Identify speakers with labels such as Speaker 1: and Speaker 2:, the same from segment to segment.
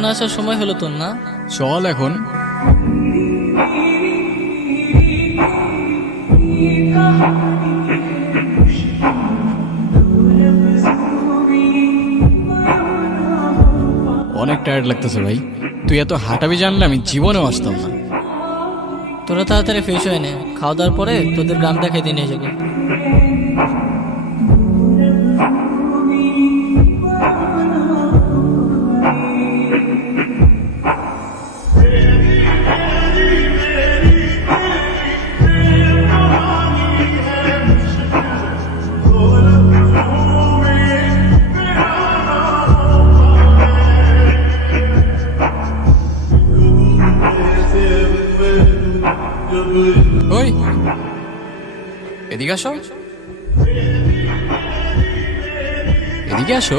Speaker 1: এখন আসার সময় হলো তোর না?
Speaker 2: চল এখন। অনেক টায়ার্ড লাগতেছে ভাই, তুই এত হাঁটাবি জানলে আমি জীবনেও আসতাম না।
Speaker 1: তোরা তাড়াতাড়ি ফ্রেশ হয়ে নে, খাওয়া দাওয়ার পরে তোদের গ্রাম দেখাইতে নিয়ে যাবো।
Speaker 2: ওই এদিকে আসো, এদিকে আসো।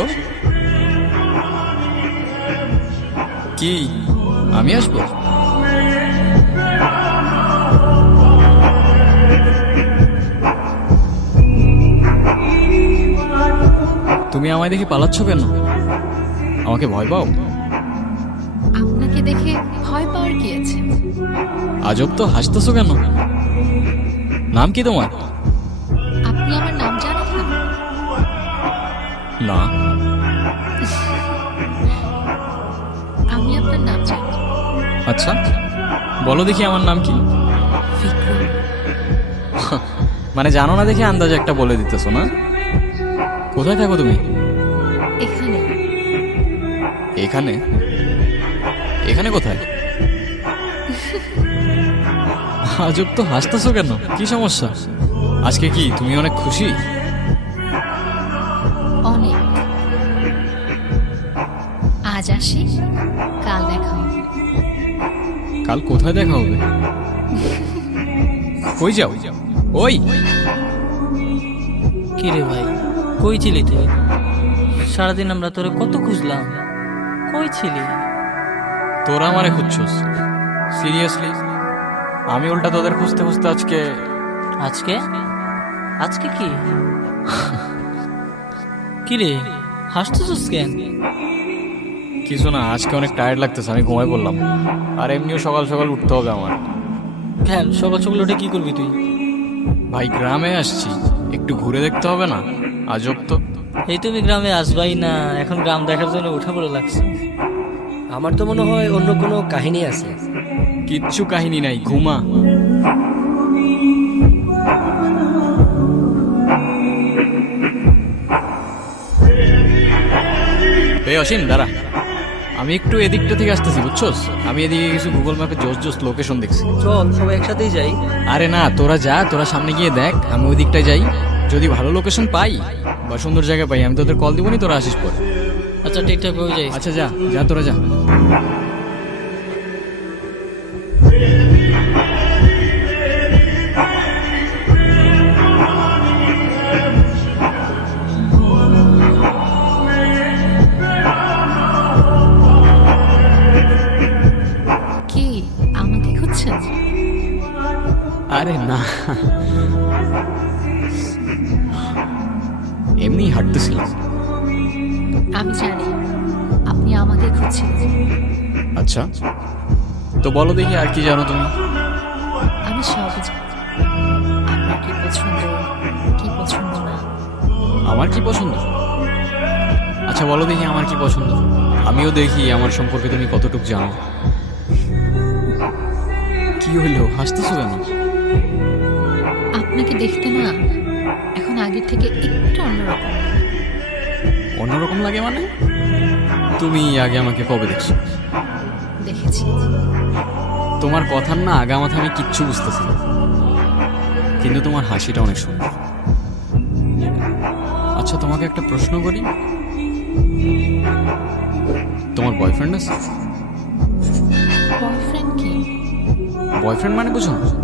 Speaker 2: কি আমি আসবো? তুমি আমায় দেখে পালাচ্ছ কেন? আমাকে ভয় পাও?
Speaker 3: আপনাকে দেখে ভয় পাওয়ার কি আছে?
Speaker 2: আজব তো, হাসতেছো কেন? নাম কি তোমার?
Speaker 3: আপনি আমার নাম জানেন না?
Speaker 2: না।
Speaker 3: আমি আপনার নাম জানি।
Speaker 2: আচ্ছা বলো দেখি আমার নাম কি?
Speaker 3: বিক্রম।
Speaker 2: মানে জানো না দেখে আন্দাজে একটা বলে দিতেছো না? কোথায় থাকো তুমি?
Speaker 3: এখানে।
Speaker 2: এখানে? এখানে কোথায়? আজব তো, হাসতেছো কেন? কি সমস্যা? আজকে কি তুমি অনেক খুশি?
Speaker 3: অনেক। আজ আসি, কাল দেখা হবে।
Speaker 2: কাল কোথায় দেখা হবে? কই যাও? ওই
Speaker 1: কি রে ভাই, কই ছিলি তুই? সারাদিন আমরা তোরে কত খুঁজলাম, কই ছিলি?
Speaker 2: তোরা আমারে খুঁজছস? সিরিয়াসলি? আমি উল্টা তোদের খুঁজতে খুঁজতে আজকে
Speaker 1: আজকে? আজকে কি? কি রে হাসতেছিস কেন?
Speaker 2: কিছু না, আজকে অনেক টায়ার্ড লাগতেছে, আমি ঘুমাই পড়লাম। আর এমনিও সকাল সকাল উঠতে হবে আমার।
Speaker 1: কেন সকাল সকাল উঠে কি করবি তুই?
Speaker 2: ভাই গ্রামে আসছি, একটু ঘুরে দেখতে হবে না? আজব তো।
Speaker 1: এই তুমি গ্রামে আসবাই না, এখন গ্রাম দেখার জন্য উঠে পড়ে লাগছে।
Speaker 4: আমার তো মনে হয় অন্য কোনো কাহিনী আছে।
Speaker 2: কিচ্ছু কাহিনী নাই, ঘুমা। এই অসীম দাঁড়া, আমি একটু এদিকটা থেকে আসতেছি বুঝছস। আমি এদিকে কিছু গুগল ম্যাপে জোস জোস লোকেশন দেখছি।
Speaker 4: চল সবাই একসাথেই যাই।
Speaker 2: আরে না, তোরা যা, তোরা সামনে গিয়ে দেখ, আমি ওই দিকটায় যাই। যদি ভালো লোকেশন পাই বা সুন্দর জায়গা পাই আমি তোদের কল দিবনি, তোরা আসিস পরে।
Speaker 1: আচ্ছা ঠিকঠাক হয়ে যাই।
Speaker 2: আচ্ছা যা যা, তোরা যা।
Speaker 3: কি আমাকে খুঁজছেন?
Speaker 2: আরে না, এমনি হাঁটতেছিলাম।
Speaker 3: আমি জানি আপনি আমাকে খুঁজছেন।
Speaker 2: আচ্ছা তো বলো দেখি আর কি জানো তুমি?
Speaker 3: আমি সব জানি। আপনার কি পছন্দ, কি পছন্দ না।
Speaker 2: আমার কি পছন্দ? আচ্ছা বলো দেখি আমার কি পছন্দ, আমিও দেখি আমার সম্পর্কে তুমি কতটুকু জানো। কি হইলো, হাসতেছো কেন?
Speaker 3: আপনাকে দেখতে না এখন আগের থেকে একটু অন্যরকম।
Speaker 2: অন্যরকম লাগে মানে? তুমি আগে আমাকে কবে দেখছো?
Speaker 3: দেখেছি।
Speaker 2: তোমার কথার না আগামাথা আমি কিচ্ছু বুঝতেছি না, কিন্তু তোমার হাসিটা অনেক সুন্দর। আচ্ছা তোমাকে একটা প্রশ্ন করি, তোমার বয়ফ্রেন্ড আছে?
Speaker 3: বয়ফ্রেন্ড কি?
Speaker 2: বয়ফ্রেন্ড মানে বুঝো না?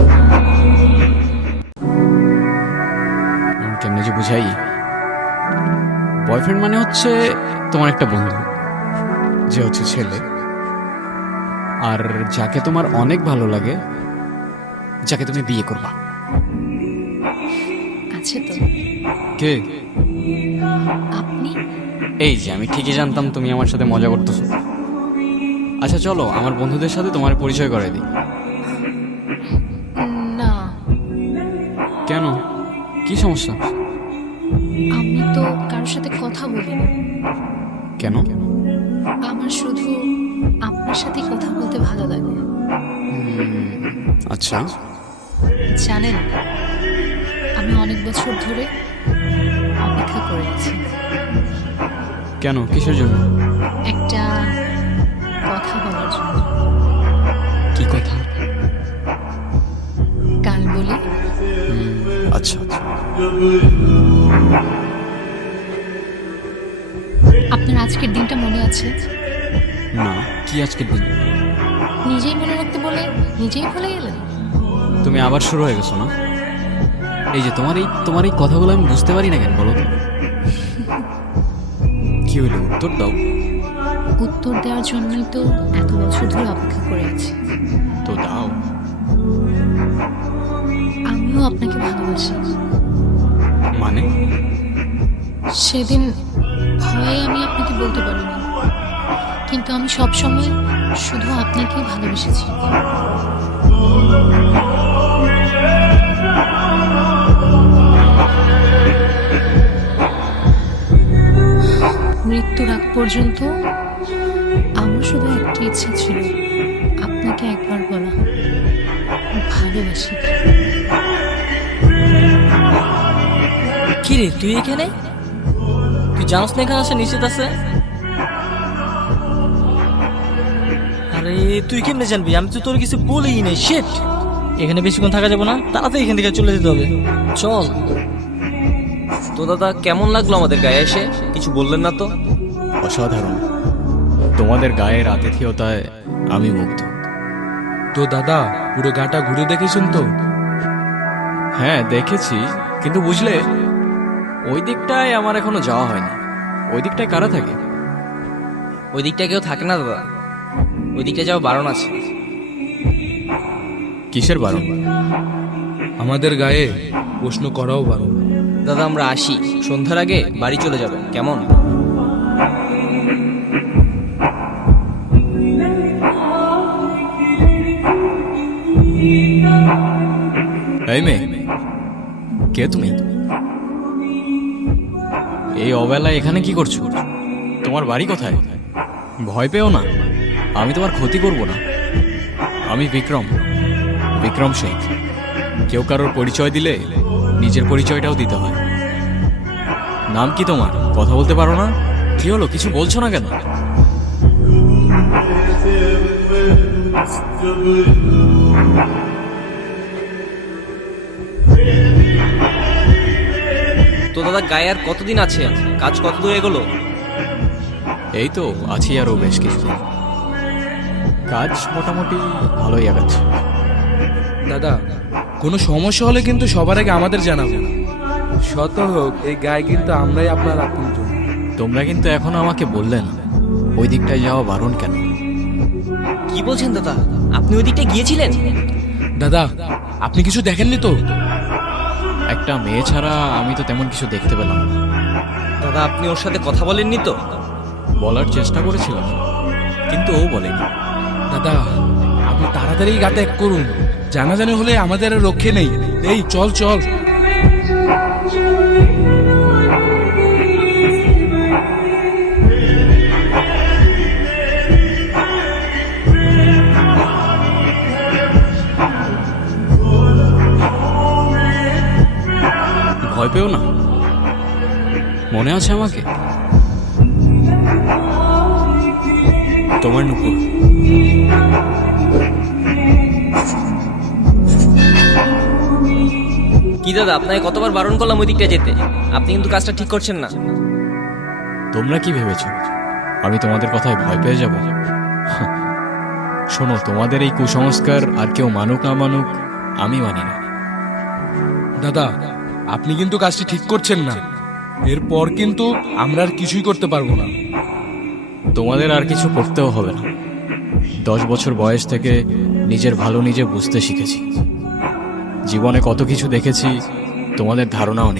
Speaker 2: আমি কেমনে যে বুঝাই। বয়ফ্রেন্ড মানে হচ্ছে তোমার একটা বন্ধু, যে হচ্ছে ছেলে, আর যাকে তোমার অনেক ভালো লাগে, যাকে তুমি বিয়ে করবা।
Speaker 3: আছে তো।
Speaker 2: কে?
Speaker 3: আপনি।
Speaker 2: এই যে আমি ঠিকই জানতাম তুমি আমার সাথে মজা করতেছো। আচ্ছা চলো, আমার বন্ধুদের সাথে তোমার পরিচয় করাই দিই।
Speaker 3: না,
Speaker 2: কেন, কি সমস্যা?
Speaker 3: আমি তো কারোর সাথে কথা বলি না।
Speaker 2: কেন?
Speaker 3: আমার শুধু আপনার সাথে কথা বলতে ভালো লাগে।
Speaker 2: আচ্ছা,
Speaker 3: জানেন, আমি অনেক বছর ধরে অপেক্ষা করে আছি
Speaker 2: কেন, কিসের জন্য?
Speaker 3: একটা কথা বলার জন্য।
Speaker 2: কি কথা?
Speaker 3: কাল বলি।
Speaker 2: আচ্ছা,
Speaker 3: আপনার আজকের দিনটা মনে আছে?
Speaker 2: না, কি আজকের দিন?
Speaker 3: নিজেই মনে রাখতে বলে নিজেই ভুলে গেলেন।
Speaker 2: তুমি আবার শুরু হয়ে গেছো না? এই যে তোমার এই কথাগুলো আমি বুঝতে পারি না কেন, বলো তো? কি হইলো, উত্তর দাও।
Speaker 3: উত্তর দেওয়ার জন্যই তো এত বছর ধরে অপেক্ষা করে আছি।
Speaker 2: তো দাও।
Speaker 3: আমিও আপনাকে ভালোবাসি।
Speaker 2: মানে?
Speaker 3: সেদিন ভয়ে আমি আপনাকে বলতে পারিনি, কিন্তু আমি সব সময় শুধু আপনাকেই ভালোবেসেছি। মৃত্যুর আগ পর্যন্ত আমার শুধু একটা ইচ্ছা ছিল, আপনাকে একবার বলা ভালোবাসি।
Speaker 1: কি রে তুই এখানে? তুই জানোস না এখানে আসা নিষেধ আছে? আরে তুই কেমনে জানবি? আমি তো তোর কিছু বলেই নাই। শিট, এখানে বেশিক্ষণ থাকা যাবে না, তাড়াতাড়ি এখান থেকে চলে যেতে হবে। চল।
Speaker 4: তো দাদা, কেমন লাগলো আমাদের গায়ে এসে? কিছু বললেন না তো?
Speaker 2: অসাধারণ, তোমাদের গায়ের আতিথেয়তায় আমি মুগ্ধ।
Speaker 5: তো দাদা, পুরো গাটা ঘুরে দেখেছেন তো?
Speaker 2: হ্যাঁ দেখেছি, কিন্তু বুঝলে ওই দিকটায় আমার এখনো যাওয়া হয়নি। ওই দিকটায় কারা থাকে?
Speaker 4: ওই দিকটা কেউ থাকে না দাদা, ওই দিকটা যাওয়া বারণ আছে।
Speaker 2: কিসের বারণ?
Speaker 5: আমাদের গায়ে প্রশ্ন করাও বারণ।
Speaker 4: দাদা আমরা আসি, সন্ধ্যার আগে বাড়ি চলে যাবেন, কেমন?
Speaker 2: এই মেয়ে, কে তুমি? এই অবেলায় এখানে কি করছো? তোমার বাড়ি কোথায়? ভয় পেও না, আমি তোমার ক্ষতি করব না। আমি বিক্রম শেখ। কেউ কারোর পরিচয় দিলে নিজের পরিচয়টাও দিতে হয়। নাম কি তোমার? কথা বলতে পারো না? কি হলো, কিছু বলছো না কেন?
Speaker 4: তো দাদা, গায়ে আর কতদিন আছে? কাজ কত দূর এগোলো?
Speaker 2: এই তো আছি আরো বেশ কিছুদিন। কাজ মোটামুটি ভালোই আগাচ্ছে।
Speaker 5: দাদা, কোনো সমস্যা হলে কিন্তু সবার আগে আমাদের জানাবেন। শত হোক, এই গায়ে কিন্তু আমরাই আপনার আপনজন।
Speaker 2: তোমরা কিন্তু এখনো আমাকে বললে না ওই দিকটায় যাওয়া বারণ কেন?
Speaker 4: কি বলছেন দাদা? আপনি ওই দিকটা গিয়েছিলেন?
Speaker 5: দাদা, আপনি কিছু দেখেননি তো?
Speaker 2: একটা মেয়ে ছাড়া আমি তো তেমন কিছু দেখতে পেলাম না।
Speaker 4: দাদা, আপনি ওর সাথে কথা বলেননি তো?
Speaker 2: বলার চেষ্টা করেছিলাম, কিন্তু ও বলেনি।
Speaker 5: দাদা, আপনি তাড়াতাড়ি গা ত্যাগ করুন, জানাজানি হলে আমাদের আর রক্ষে নেই। এই চল চল।
Speaker 2: ভয় পেও না, মনে আছে আমাকে? তোমার নুপুর।
Speaker 4: কি দাদা, আপনাকে কতবার বারণ করলাম ওই দিকটা যেতে, আপনি কিন্তু কাজটা ঠিক করছেন না।
Speaker 2: তোমরা কি ভেবেছ আমি তোমাদের কথায় ভয় পেয়ে যাব? শোনো, তোমাদের এই কুসংস্কার আর কেউ মানুক না মানুক, আমি মানি না।
Speaker 5: দাদা, আপনি কিন্তু কাজটি ঠিক করছেন না। এরপর কিন্তু আমরা আর কিছুই করতে পারবো না।
Speaker 2: তোমাদের আর কিছু করতেও হবে না। 10 বছর বয়স থেকে নিজের ভালো নিজে বুঝতে শিখেছি। জীবনে কত কিছু দেখেছি, তোমাদের ধারণাও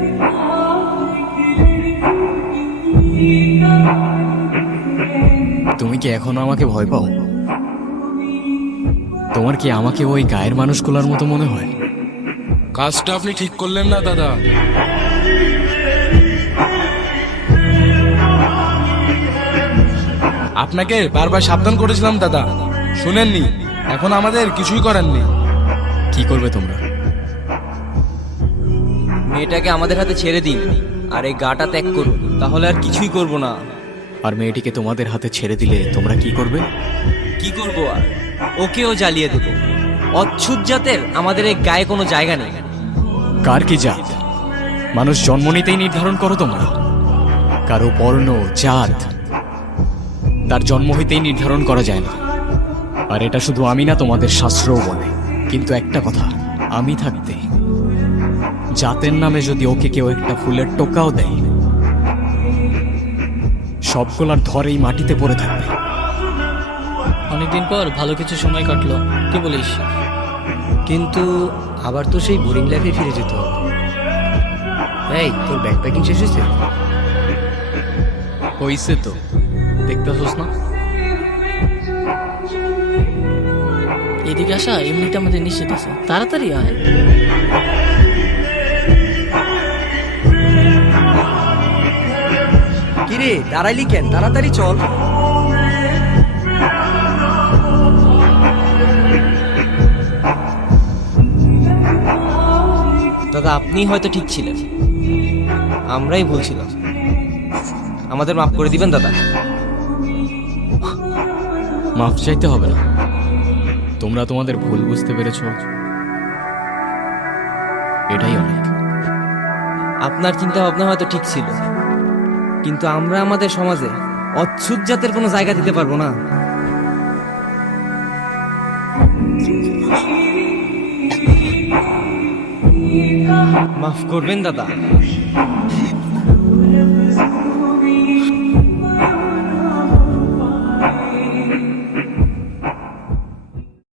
Speaker 2: নেই। তুমি কি এখনো আমাকে ভয় পাও? তোমার কি আমাকে ওই গায়ের মানুষগুলোর মতো মনে হয়?
Speaker 5: কাজটা আপনি ঠিক করলেন না দাদা। আপনাকে বারবার সাবধান করেছিলাম দাদা, শুনেননি। এখন আমাদের কিছুই করার নেই।
Speaker 2: কি করবে তোমরা?
Speaker 4: মেয়েটাকে আমাদের হাতে ছেড়ে দিন আর এই গাটা ত্যাগ করুন, তাহলে আর কিছুই করব না।
Speaker 2: আর মেয়েটিকে তোমাদের হাতে ছেড়ে দিলে তোমরা কি করবে?
Speaker 4: কি করব আর? ওকেও জ্বালিয়ে দেব। অচ্ছুত জাতের আমাদের এই গায়ে কোনো জায়গা নেই।
Speaker 2: কার কি জাত মানুষ জন্ম নিতেই নির্ধারণ করো তোমরা? কারো বর্ণ জাত তার জন্ম হইতেই নির্ধারণ করা যায় না। আর এটা শুধু আমি না, তোমাদের শাস্ত্রও বলে। কিন্তু একটা কথা, আমি থাকতে জাতের নামে যদি ওকে কেউ একটা ফুলের টোকাও দেয়, সবগুলার ধরেই মাটিতে পড়ে থাকবে।
Speaker 1: অনেকদিন পর ভালো কিছু সময় কাটলো, কি বলিস?
Speaker 6: কিন্তু আবার তো সেই বোরিং লাইফে ফিরে যেতে হবে। এই, তোর ব্যাগ প্যাকিং শেষ হয়েছে?
Speaker 2: হইছে তো, দেখতেছস না?
Speaker 1: এদিকে আসা এমনিতে আমাদের নিশ্চিত আছে, তাড়াতাড়ি আয়।
Speaker 6: কিরে দাঁড়াইলি কেন? তাড়াতাড়ি চল।
Speaker 4: দাদা, আপনি হয়তো ঠিক ছিলেন, আমরাই ভুল ছিলাম। আমাদের মাফ করে দিবেন দাদা।
Speaker 2: মাফ চাইতে হবে না, তোমরা তোমাদের ভুল বুঝতে পেরেছ, এটাই অনেক।
Speaker 4: আপনার চিন্তা ভাবনা হয়তো ঠিক ছিল, কিন্তু আমরা আমাদের সমাজে অচ্ছুত জাতের কোনো জায়গা দিতে পারবো না। মাফ করবেন দাদা।